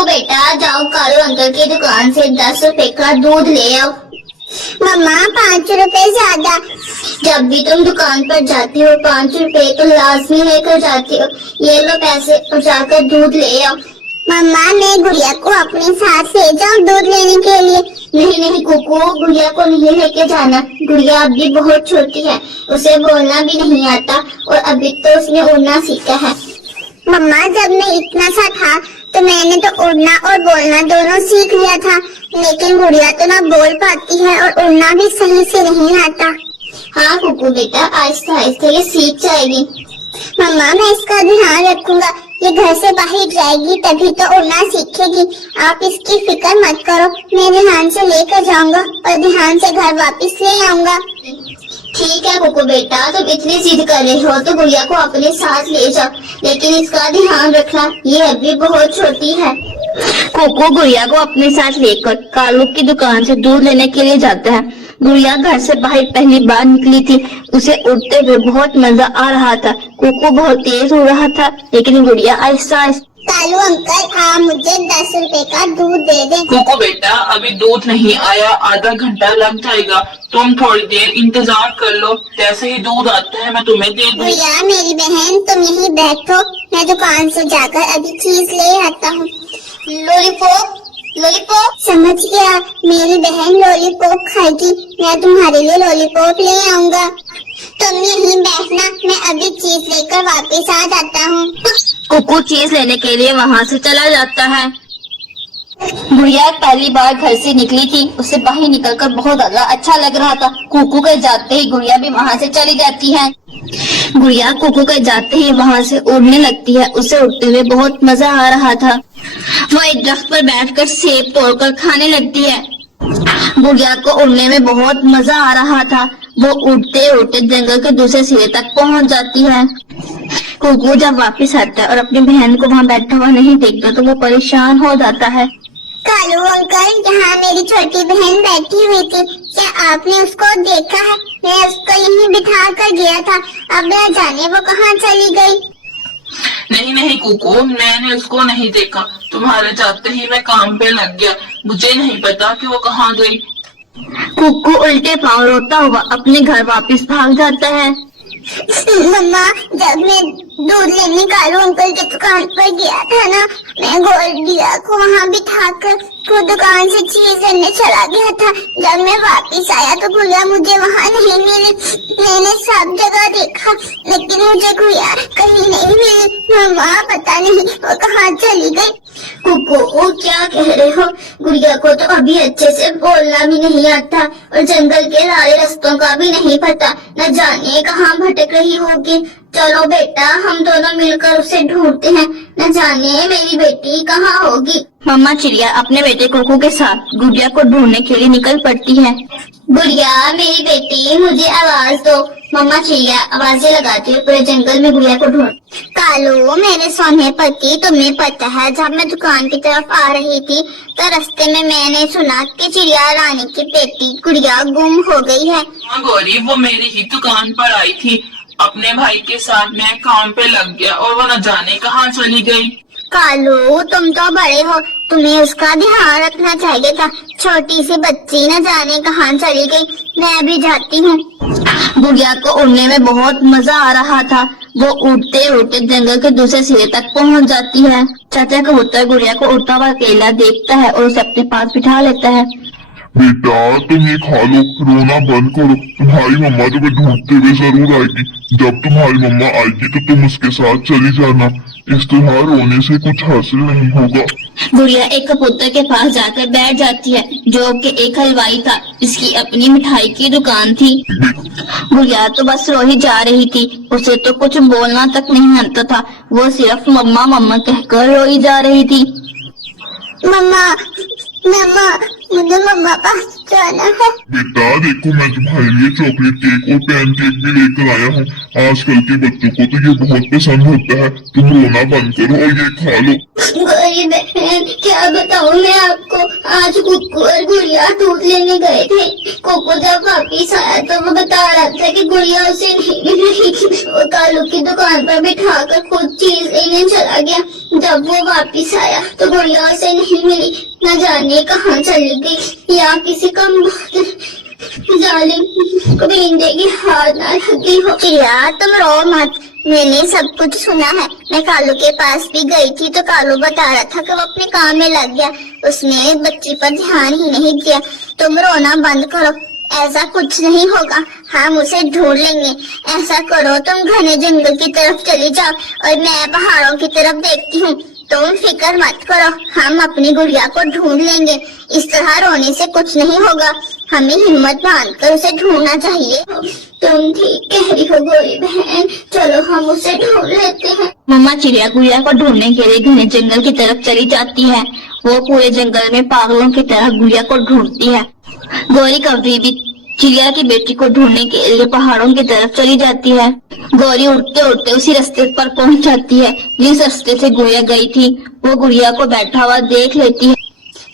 कुकू बेटा जाओ कालू अंकल की दुकान से 10 रुपए का दूध ले आओ। मम्मा 5 रुपए ज्यादा। जब भी तुम दुकान पर जाती हो 5 रुपए तो लाजमी लेकर जाती हो। ये लो पैसे और जाकर दूध ले आओ। मम्मा मैं गुड़िया को अपने साथ ले जाऊं दूध लेने के लिए? नहीं नहीं कुकू, गुड़िया को नहीं लेके जाना। गुड़िया अभी बहुत छोटी है, उसे बोलना भी नहीं आता और अभी तो उसने उड़ना सीखा है। मम्मा जब मैं इतना सा था तो मैंने तो उड़ना और बोलना दोनों सीख लिया था, लेकिन गुड़िया तो ना बोल पाती है और उड़ना भी सही से नहीं आता। हाँ कुकू बेटा, आहिस्ता आहिस्ता ये सीख जाएगी। मम्मा मैं इसका ध्यान रखूंगा, ये घर से बाहर जाएगी तभी तो उड़ना सीखेगी। आप इसकी फिक्र मत करो, मैं ध्यान से लेकर जाऊंगा और ध्यान से घर वापस ले आऊंगा। ठीक है कुकू बेटा, तुम इतनी जिद कर रहे हो तो गुड़िया को अपने साथ ले जाओ, लेकिन इसका ध्यान रखना, ये अभी बहुत छोटी है। कोको गुड़िया को अपने साथ लेकर कालू की दुकान से दूध लेने के लिए जाता है। गुड़िया घर से बाहर पहली बार निकली थी, उसे उड़ते हुए बहुत मजा आ रहा था। कोको बहुत तेज उड़ रहा था, लेकिन गुड़िया आहिस्ता आहिस्ता। कालू अंकल आप मुझे 10 रुपए का दूध दे दें। कोको बेटा अभी दूध नहीं आया, आधा घंटा लग जाएगा, तुम थोड़ी देर इंतजार कर लो, जैसे ही दूध आता है मैं तुम्हें दे दूँ। भैया मेरी बहन तुम यहीं बैठो, मैं दुकान से जाकर अभी चीज ले आता हूँ। Lollipop lollipop. समझ गया, मेरी बहन लॉलीपॉप खाएगी, मैं तुम्हारे लिए लॉलीपॉप ले आऊंगा। तुम यहीं बैठना, मैं अभी चीज लेकर वापस आ जाता हूँ। कोको चीज लेने के लिए वहाँ से चला जाता है। गुड़िया पहली बार घर से निकली थी, उसे बाहर निकलकर बहुत ज्यादा अच्छा लग रहा था। कुकू के जाते ही गुड़िया भी वहाँ से चली जाती है। गुड़िया कुकू के जाते ही वहाँ से उड़ने लगती है, उसे उड़ते हुए बहुत मजा आ रहा था। वो एक दरख्त पर बैठकर सेब तोड़कर खाने लगती है। गुड़िया को उड़ने में बहुत मजा आ रहा था। वो उड़ते उड़ते जंगल के दूसरे सिरे तक पहुँच जाती है। कुकू जब वापस आता है और अपनी बहन को वहाँ बैठा हुआ नहीं देखता तो वो परेशान हो जाता है। कालू अंकल यहाँ मेरी छोटी बहन बैठी हुई थी, क्या आपने उसको देखा है? मैं उसको यहीं बिठा कर गया था, अब न जाने वो कहाँ चली गई। नहीं नहीं कुकू, मैंने उसको नहीं देखा, तुम्हारे जाते ही मैं काम पे लग गया, मुझे नहीं पता कि वो कहाँ गई। कुकू उल्टे पांव रोता हुआ अपने घर वापस भाग जाता है। मम्मा जब मैं दूध लेने कालू अंकल की दुकान पर गया था ना, मैं गुड़िया को वहाँ बिठाकर वो दुकान से चीज लेने चला गया था। जब मैं वापस आया तो गुड़िया मुझे वहाँ नहीं मिली। मैंने सब जगह देखा लेकिन मुझे गुड़िया कहीं नहीं मिली। मम्मा पता नहीं वो कहाँ चली गई। कुकू वो क्या कह रहे हो? गुड़िया को तो अभी अच्छे से बोलना भी नहीं आता और जंगल के सारे रास्तों का भी नहीं पता, न जाने कहाँ भटक रही होगी। चलो बेटा हम दोनों मिलकर उसे ढूंढते हैं, न जाने मेरी बेटी कहाँ होगी। मम्मा चिड़िया अपने बेटे कोको के साथ गुड़िया को ढूंढने के लिए निकल पड़ती है। गुड़िया मेरी बेटी मुझे आवाज दो। मम्मा चिड़िया आवाजें लगाती हुए पूरे जंगल में गुड़िया को ढूंढ। कालू मेरे सोने पति तुम्हें पता है, जब मैं दुकान की तरफ आ रही थी तो रास्ते में मैंने सुना कि चिड़िया रानी की बेटी गुड़िया गुम हो गई है। हाँ गौरी, वो मेरी ही दुकान पर आई थी, अपने भाई के साथ मैं काम पे लग गया और वो न जाने कहाँ चली गई। कालू तुम तो बड़े हो, तुम्हें उसका ध्यान रखना चाहिए था। छोटी सी बच्ची न जाने कहाँ चली गई, मैं भी जाती हूँ। गुड़िया को उड़ने में बहुत मजा आ रहा था। वो उड़ते उड़ते जंगल के दूसरे सिरे तक पहुँच जाती है। चाचा कबूतर गुड़िया को उड़ता हुआ अकेला देखता है और उसे अपने पास बिठा लेता है। बेटा तुम ये खा लो, रोना बंद करो, तुम्हारी मम्मा तुम्हें ढूंढते हुए जरूर आएगी। जब तुम्हारी मम्मा आएगी तो तुम उसके साथ चली जाना, इस तरह रोने से कुछ हासिल नहीं होगा। गुड़िया एक कबूतर के पास जाकर बैठ जाती है जो कि एक हलवाई था, इसकी अपनी मिठाई की दुकान थी। गुड़िया तो बस रो ही जा रही थी, उसे तो कुछ बोलना तक नहीं आता था, वो सिर्फ मम्मा मम्मा कहकर रोई जा रही थी। मम्मा मम्मा मुझे मम्मा पास जाना है। बेटा देखो मैं तुम्हारे लिए चॉकलेट केक और पैन केक भी लेकर आया हूँ, आजकल के बच्चों को तो ये बहुत पसंद होता है, तुम रोना बंद करो और ये खा लो। गौरी बहन क्या बताऊँ मैं आपको, आज कुक्कू और गुड़िया दूध लेने गए थे। कुक्कू जब वापिस आया तो वो बता रहा था कि गुड़िया उसे नहीं मिल रही थी। वो कालू की दुकान पर बिठाकर खुद चीज लेने चला गया। जब वो वापिस आया तो गुड़िया उसे नहीं मिली। न जाने कहाँ चली गई, या किसी कम जालिम गोविंदे की हाथ ना लगी हो। चिड़िया तुम रो मत, मैंने सब कुछ सुना है। मैं कालू के पास भी गई थी तो कालू बता रहा था कि वो अपने काम में लग गया, उसने बच्ची पर ध्यान ही नहीं दिया। तुम रोना बंद करो, ऐसा कुछ नहीं होगा, हम उसे ढूंढ लेंगे। ऐसा करो तुम घने जंगल की तरफ चली जाओ और मैं पहाड़ों की तरफ देखती हूँ। तुम फिक्र मत करो, हम अपनी गुड़िया को ढूंढ लेंगे। इस तरह रोने से कुछ नहीं होगा, हमें हिम्मत बांधकर उसे ढूंढना चाहिए। तुम ठीक कह रही हो गोरी बहन, चलो हम उसे ढूंढ लेते हैं। मम्मा चिड़िया गुड़िया को ढूंढने के लिए घने जंगल की तरफ चली जाती है। वो पूरे जंगल में पागलों की तरह गुड़िया को ढूंढती है। गौरी कभी भी चिड़िया की बेटी को ढूंढने के लिए पहाड़ों की तरफ चली जाती है। गौरी उड़ते उड़ते उसी रास्ते पर पहुंच जाती है जिस रास्ते से गुड़िया गई थी। वो गुड़िया को बैठा हुआ देख लेती है।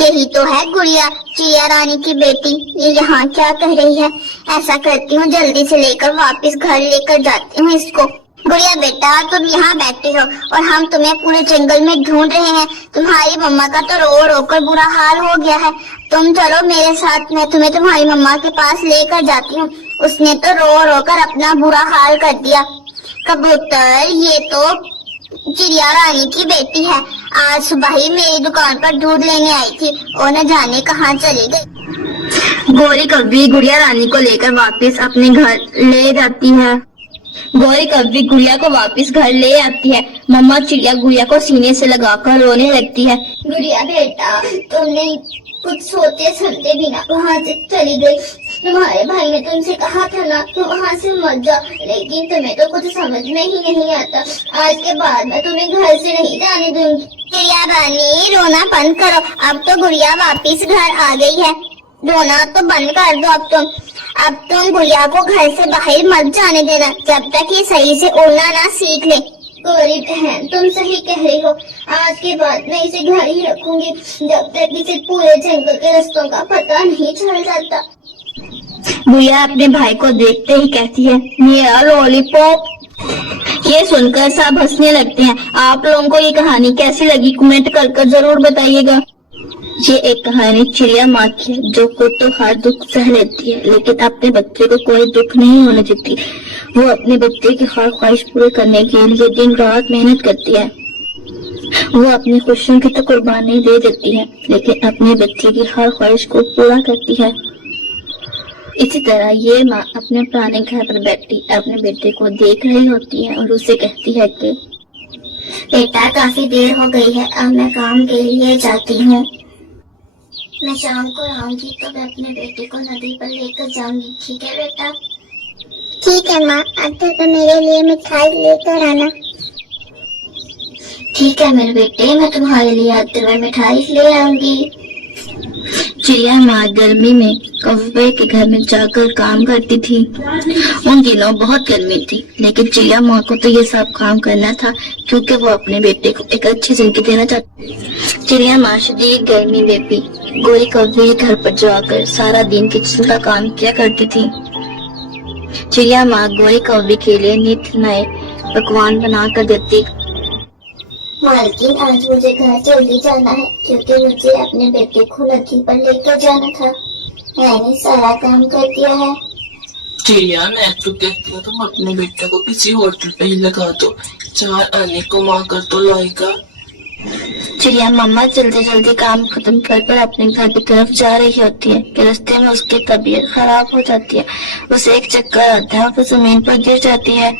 यही तो है गुड़िया, चिड़िया रानी की बेटी। ये यहाँ क्या कह रही है? ऐसा करती हूँ जल्दी से लेकर वापस घर लेकर जाती हूँ इसको। गुड़िया बेटा तुम यहाँ बैठे हो और हम तुम्हें पूरे जंगल में ढूंढ रहे हैं। तुम्हारी मम्मा का तो रो रो कर बुरा हाल हो गया है। तुम चलो मेरे साथ, मैं तुम्हें तुम्हारी मम्मा के पास लेकर जाती हूँ। उसने तो रो रो कर अपना बुरा हाल कर दिया। कबूतर, ये तो चिड़िया रानी की बेटी है। आज सुबह ही मेरी दुकान पर दूध लेने आई थी और न जाने कहाँ चली गई। गौरी कभी गुड़िया रानी को लेकर वापस अपने घर ले जाती है। गौरी कभी गुड़िया को वापस घर ले आती है। मम्मा चिड़िया गुड़िया को सीने से लगाकर रोने लगती है। गुड़िया बेटा, तुमने कुछ सोचे समझे बिना वहाँ से चली गई। तुम्हारे भाई ने तुमसे कहा था ना तुम वहाँ से मत जाओ, लेकिन तुम्हें तो कुछ समझ में ही नहीं आता। आज के बाद मैं तुम्हें घर से नहीं जाने दूंगी। चिड़िया रानी रोना बंद करो, अब तो गुड़िया वापस घर आ गई है। रोना तो बंद कर दो अब तुम गुड़िया को घर से बाहर मत जाने देना जब तक ये सही से उड़ना ना सीख ले। गौरी बहन तुम सही कह रही हो, आज के बाद मैं इसे घर ही रखूंगी जब तक इसे पूरे जंगल के रास्तों का पता नहीं चल जाता। गुड़िया अपने भाई को देखते ही कहती है, मेरा लॉलीपॉप। ये सुनकर सब हंसने लगते हैं। आप लोगों को ये कहानी कैसी लगी कमेंट कर जरूर बताइएगा। ये एक कहानी चिड़िया माँ की है जो खुद तो हर दुख सह लेती है लेकिन अपने बच्चे को कोई दुख नहीं होने देती। वो अपने बच्चे की हर ख्वाहिश पूरी करने के लिए दिन रात मेहनत करती है। वो अपनी खुशियों की तो कुर्बानी दे देती है लेकिन अपने बच्चे की हर ख्वाहिश को पूरा करती है। इसी तरह ये माँ अपने पुराने घर पर बैठी अपने बेटे को देख रही होती है और उसे कहती है कि बेटा काफी देर हो गई है, अब मैं काम के लिए जाती हूँ। मैं शाम को आऊंगी तो मैं अपने बेटे को नदी पर लेकर जाऊंगी, ठीक है बेटा? ठीक है माँ, अब तो मेरे लिए मिठाई लेकर आना। ठीक है मेरे बेटे, मैं तुम्हारे लिए आते हुए मिठाई ले आऊंगी। चिड़िया माँ गर्मी में कौवे के घर में जाकर काम करती थी। उन दिनों बहुत गर्मी थी लेकिन चिड़िया माँ को तो ये सब काम करना था क्योंकि वो अपने बेटे को एक अच्छी जिंदगी देना चाहती। चिड़िया माँ शदीद गर्मी में भी गोरी कौवे के घर पर जाकर सारा दिन किचन का काम किया करती थी। चिड़िया माँ गोरी कौवे के लिए नित नए पकवान बना कर देती। मालकिन आज मुझे घर जल्दी जाना है क्योंकि मुझे अपने बेटे को नदी पर लेकर जाना था। मैंने सारा काम कर दिया है। चिड़िया मैं तो कहती हूँ तुम अपने बेटे को किसी होटल पे ही लगा दो, 4 आने को माँ कर तो लाएगा। चिड़िया मम्मा जल्दी जल्दी काम खत्म कर अपने घर की तरफ जा रही होती है कि रास्ते में उसकी तबीयत खराब हो जाती है। उसे एक चक्कर आता है और जमीन पर गिर जाती है।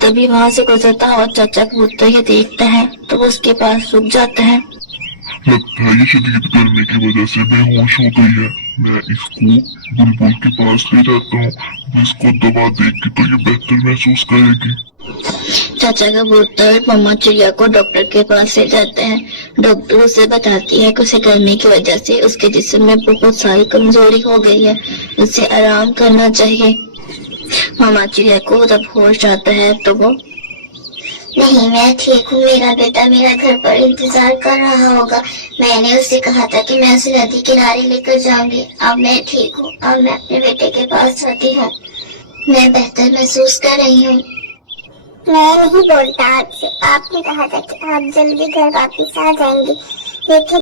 तभी वहाँ से गुजरता हुआ चाचा कबूतर ये देखता है तो वो उसके पास रुक जाता है। लगता है ये शदीद गर्मी की वजह से बेहोश हो गई है। मैं इसको बुलबुल के पास ले जाता हूँ, इसको दवा देगी तो ये बेहतर महसूस करेगी। चाचा कबूतर मम्मा चिड़िया को डॉक्टर के पास ले जाते हैं। डॉक्टर उसे बताती है कि उसे गर्मी की वजह से उसके जिस्म में बहुत सारी कमजोरी हो गई है, उसे आराम करना चाहिए। मामा चिड़िया को जब होश आता है तो वो नहीं, मैं ठीक हूँ। मेरा बेटा मेरा घर पर इंतजार कर रहा होगा। मैंने उसे कहा था कि मैं उसे नदी किनारे लेकर जाऊंगी। अब मैं ठीक हूँ। अब मैं अपने बेटे के पास जाती हूँ। मैं बेहतर महसूस कर रही हूँ। मैं नहीं बोलता आपसे, आपने कहा था कि आप जल्दी घर वापस आ जाएंगे, लेकिन